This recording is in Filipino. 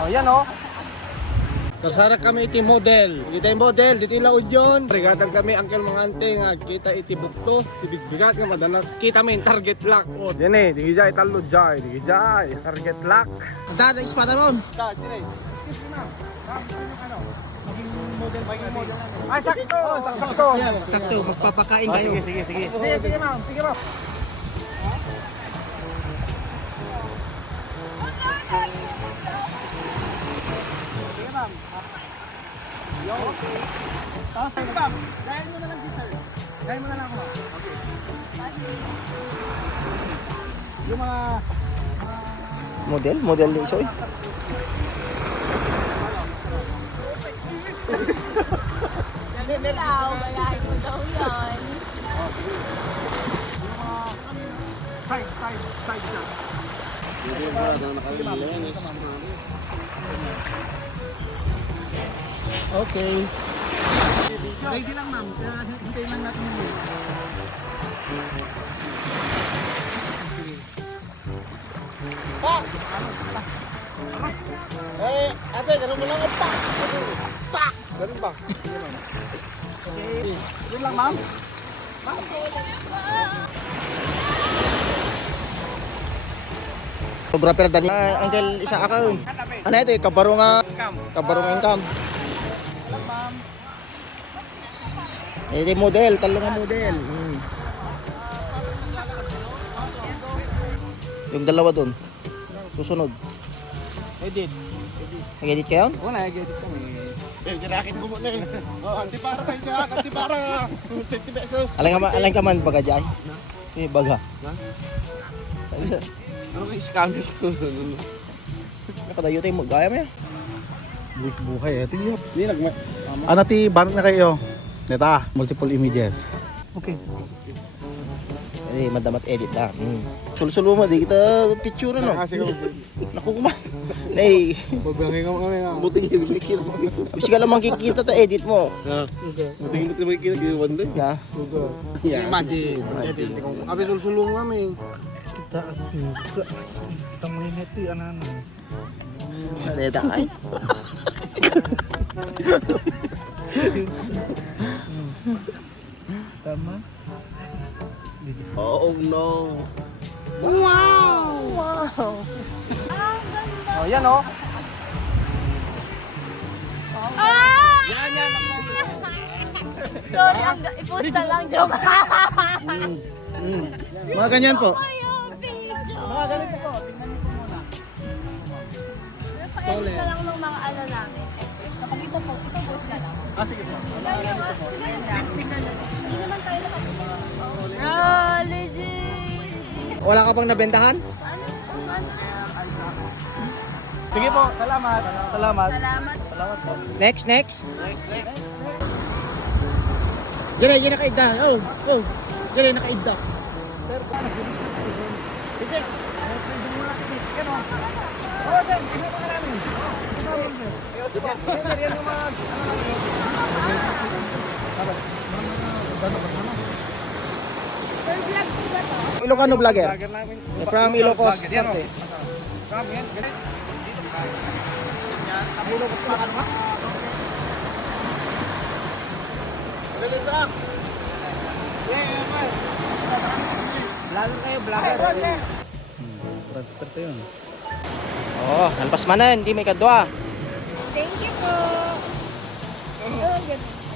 Oh, yan oh. Kasara kami iti model. Kita yung model, dito yung laod yun. Rigatan kami, angkel mga ante nga. Kita iti bukto, ibigbigat nga madana. Kita may target lock. Oh, yan eh, digijay talo jay, digijay. Target lock. Saan ang espada mo? Saan, sige. Excuse me ma'am. Maging model, maging model. Ay, sakto! Sakto! Sakto, magpapakain kayo. Sige. Sige ma'am, sige ma'am. Okay. Tapos ma'am, gaya mo na lang dito sir. Gaya mo na lang ako. Okay. Yung mga Model ni Isoy. Ikaw, malahin mo daw yan. side siya. Hindi yung brado na nakalimutan. Okay. Ready lang ma'am. Hintayin lang natin yun. Eh, ate, ganun mo lang. Pak! Ganun ba? Okay. Yun lang ma'am. Photographer Dani. Uncle isa ako. Ano ito? Kabarunga income. Alam ma'am. Ito model, talong nga model. Yung dalawa doon. Susunod. Edit. Nag-edit kayo? Oo na, edit kami. Eh, girakin mo muna eh. Oh, anti para kayo kaya, anti para. 50 pesos. Alang ka man baga dyan? Eh, baga. Ano kayo scammer? Nakadayo tayo mag-gaya mo yan. Buhay eh. Tingnan. Hindi nagma. Ano ti banat na kayo? Neta, multiple images. Okay. Eh, madamat edit na. Sulu-sulu mo, di kita picture no. Naku kuma. Nay, Pagbangi ka kami nga. Buting hindi mo ikita. gusto ka lang makikita ta edit mo. Buting hindi mo ikita. Ginawan din. Na. Imagine. Edit ko. Abi sulsulong kami. Kita at tamay nito ano. Salita ay. Tama. Oh no. Oh, yan oh. Yan. Sorry, i-post na lang, joke. Mga ganyan po. Mga ganito po. Tingnan niyo po muna. Pa-edit na lang ng mga ano namin. Kapag ito po, ito-post na lang. Ah, sige po. Mga ganito po. Hindi naman tayo nakapagod. Legit! Wala ka bang nabentahan? Ano? Sige po, salamat. Salamat. Salamat. Salamat po. Next. Yan nakaida. Oh. Yan nakaida. Sige. Pwede mo natin. Sige no. Oh, Ben. Sige mo na namin. Yan yung mga... Ilocano vlogger. Vlogger namin. From Ilocos Yan, oh. Norte. From yan. Ilocos pa ano ba? Lalo kayo vlogger. Transfer tayo. Oh, lampas manan, hindi may kadwa. Thank you po. Oh, ganun.